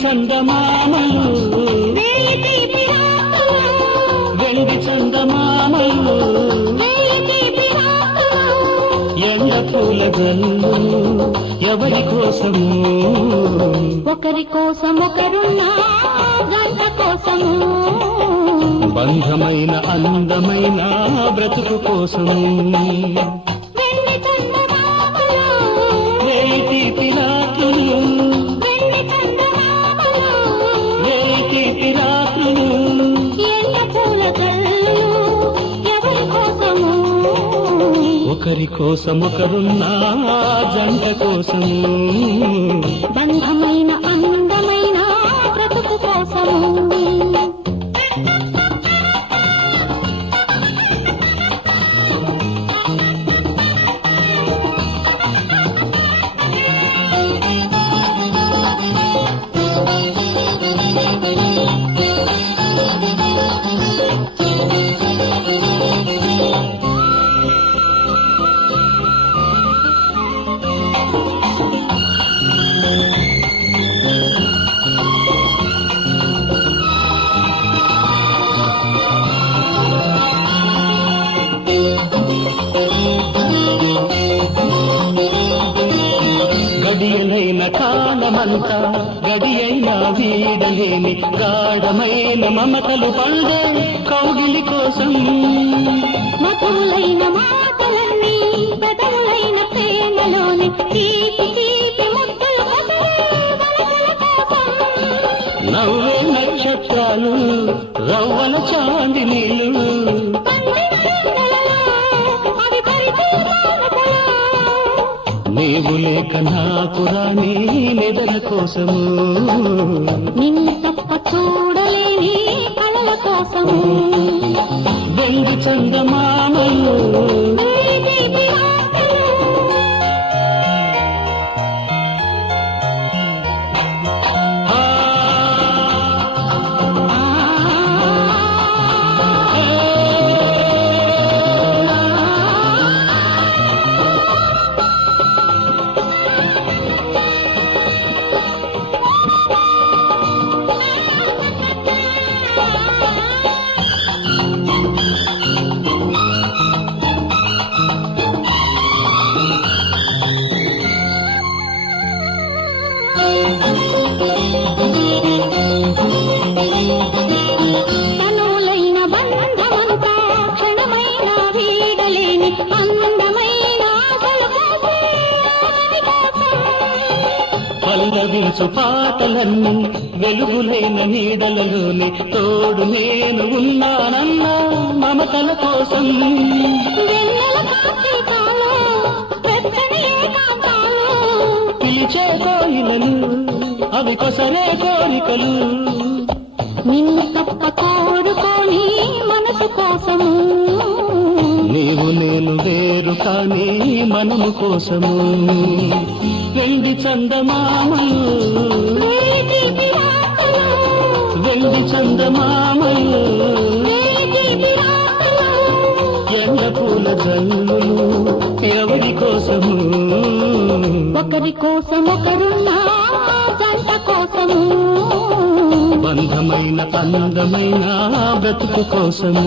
చందమామలు వెండి చందమామలు ఎండ పూల జల్లు ఎవరి కోసము ఒకరి కోసం ఒకరున్నా గంట కోసము బంధమైన అందమైన బ్రతుకు కోసము ఒకరి కోసం ఒకరున్నా జంట కోసము బంధమైన అందమైన బ్రతుకు కోసము గడియలైన కాలమంతా గడియైన వీడలేని గాఢమైన మమతలు పండే కౌగిలి కోసం మధులైన మాటలన్నీ పెదవులైన ప్రేమలోని తీపి తీపి ముద్దుల కోసం నవ్వే నక్షత్రాలు రవ్వల చాంది నీళ్ళు నీవు లేక నాకు రాని నిద్ర కోసము నిన్ను తప్ప చూడలేని కళల కోసము వెండి చందమామలు తనులైన బంధమంతా క్షణమైన వీడలేని అందమైన పల్లవించు పాటలన్నీ వెలుగులైన నీడలలోని తోడు నేను ఉన్నానన్న మమతల కోసం పిలిచే కోయిలలు అవి కొసరే కోరికలు నిన్ను తప్ప కోరుకోని మనసు కోసము నీవు నేను వేరు కానీ మనము కోసము వెండి చందమామలు వెండి చందమామలు ఎండ పూల జల్లు ఎవరి కోసము ఒకరి కోసం ఒకరున్నా జంట కోసము బంధమైన అందమైన బ్రతుకు కోసము